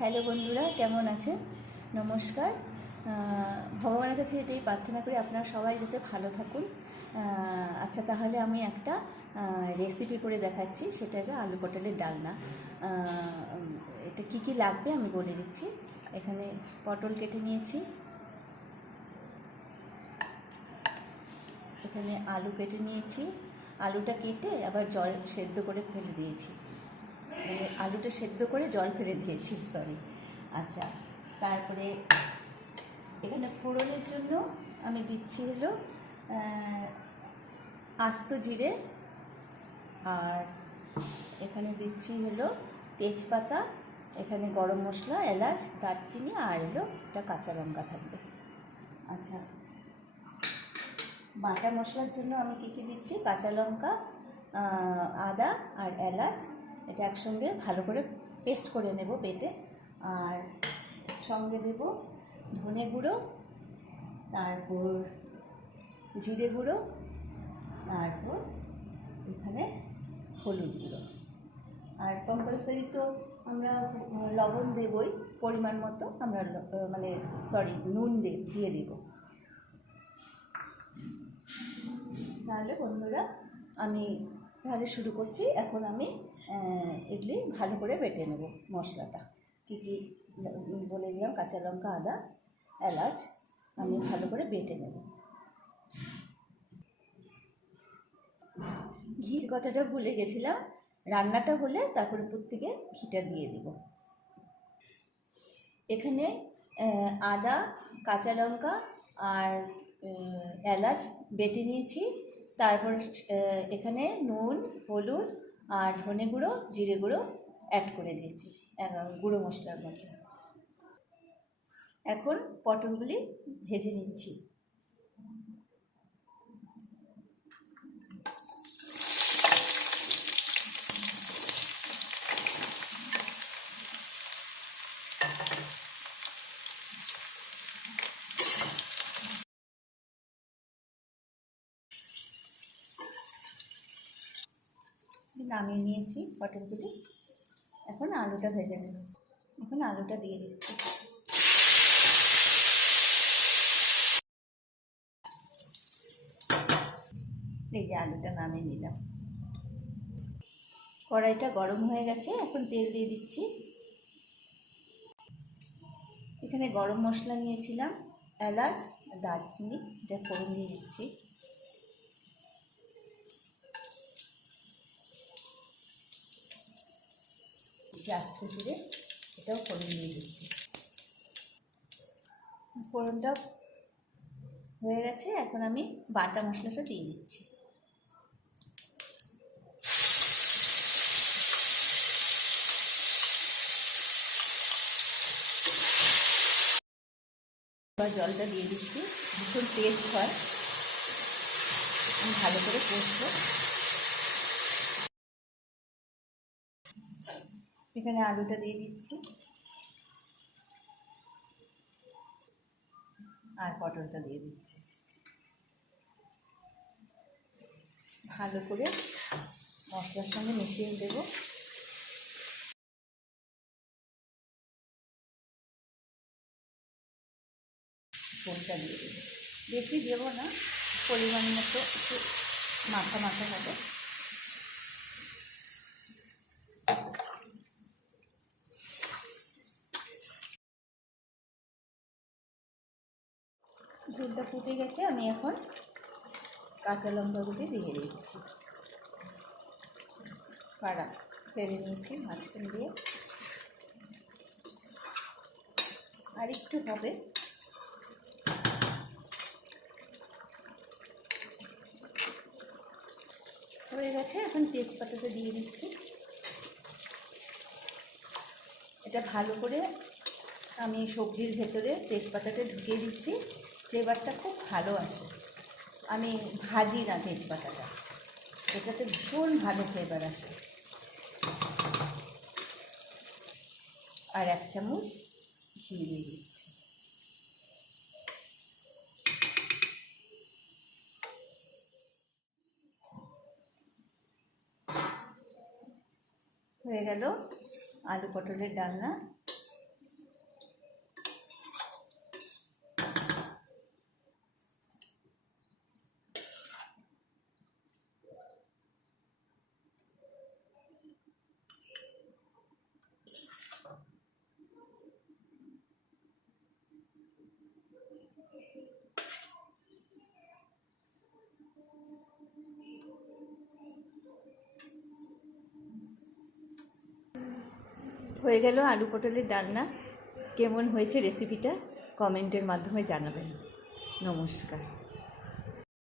Hello বন্ধুরা, কেমন আছেন? নমস্কার। ভগবানের কাছে এটাই প্রার্থনা করি আপনারা সবাই যাতে ভালো থাকুন। আচ্ছা, তাহলে আমি একটা রেসিপি করে দেখাচ্ছি, সেটা হলো আলু পটলের ডালনা। এটা কি কি লাগবে আমি বলে দিচ্ছি। এখানে পটল কেটে নিয়েছি, এখানে আলু কেটে নিয়েছি, আলুটা কেটে আবার জল সেদ্ধ করে ফেলে দিয়েছি, মানে আলুটা সেদ্ধ করে জল ফেলে দিয়েছি, সরি। আচ্ছা, তারপরে এখানে ফোড়নের জন্য আমি দিচ্ছি হলো আস্ত জিরে, আর এখানে দিচ্ছি হলো তেজপাতা, এখানে গরম মশলা, এলাচ, দারচিনি, আর হলো একটা কাঁচা লঙ্কা থাকবে। আচ্ছা, বাটা মশলার জন্য আমি কী কী দিচ্ছি, কাঁচা লঙ্কা, আদা আর এলাচ, এটা একসঙ্গে ভালো করে পেস্ট করে নেব বেটে। আর সঙ্গে দেব ধনে গুঁড়ো, তারপর জিরে গুঁড়ো, তারপর এখানে হলুদ গুঁড়ো। আর কম্পালসারি তো আমরা লবণ দেবই, পরিমাণ মতো আমরা নুন দিয়ে দেব। তাহলে বন্ধুরা, আমি তাহলে শুরু করছি। এখন আমি এগুলি ভালো করে বেটে নেব। মশলাটা কী কী বলে দিলাম, কাঁচা লঙ্কা, আদা, এলাচ, আমি ভালো করে বেটে নেব। ঘির কথাটা ভুলে গেছিলাম, রান্নাটা হলে তারপর উপর থেকে ঘিটা দিয়ে দেব। এখানে আদা, কাঁচা লঙ্কা আর এলাচ বেটে নিয়েছি। তারপর এখানে নুন, হলুদ আর ধনে গুঁড়ো, জিরে গুঁড়ো অ্যাড করে দিয়েছি গুঁড়ো মশলার মধ্যে। এখন পটলগুলি ভেজে নিচ্ছি। নামিয়ে নিয়েছি পটলগুলি, এখন আলুটা ভেজে নেব। এখন আলুটা দিয়ে দিচ্ছি। এই যে আলুটা নামিয়ে নিলাম। কড়াইটা গরম হয়ে গেছে, এখন তেল দিয়ে দিচ্ছি। এখানে গরম মশলা নিয়েছিলাম, এলাচ, দারচিনি, এটা ফোড়ন দিয়ে দিচ্ছি। আস্তে ধীরে এটাও ফোড়ন দিয়ে দিচ্ছি। ফোড়নটা হয়ে গেছে, এখন আমি বাটা মশলাটা দিয়ে দিচ্ছি। এবার জলটা দিয়ে দিচ্ছি, ভীষণ টেস্ট হয়, আমি ভালো করে কষবো। এখানে আলুটা দিয়ে দিচ্ছি আর পটলটা দিয়ে দিচ্ছি। ভালো করে মশলার সঙ্গে মিশিয়ে দেব। ফোনটা দিয়ে দেব, বেশি দেবো না, পরিমাণ মতো একটু মাখা মাখা হবে। ঝোলটা ফুটে গেছে, আমি এখন কাঁচা লঙ্কাগুলি দিয়ে দিচ্ছি। পাড়া ফেলে নিয়েছি মাঝখান দিয়ে, আর একটু হবে। হয়ে গেছে, এখন তেজপাতাটা দিয়ে দিচ্ছি। এটা ভালো করে আমি সবজির ভেতরে তেজপাতাটা ঢুকিয়ে দিচ্ছি, ফ্লেভারটা খুব ভালো আসে। আমি ভাজি না তেজপাতাটা, এটাতে ভীষণ ভালো ফ্লেভার আসে। আর 1 চামচ ঘি দিয়ে দিচ্ছি। হয়ে গেল আলু পটলের ডালনা। হয়ে গেল আলু পটলের ডালনা। কেমন হয়েছে রেসিপিটা কমেন্টের মাধ্যমে জানাবেন। নমস্কার।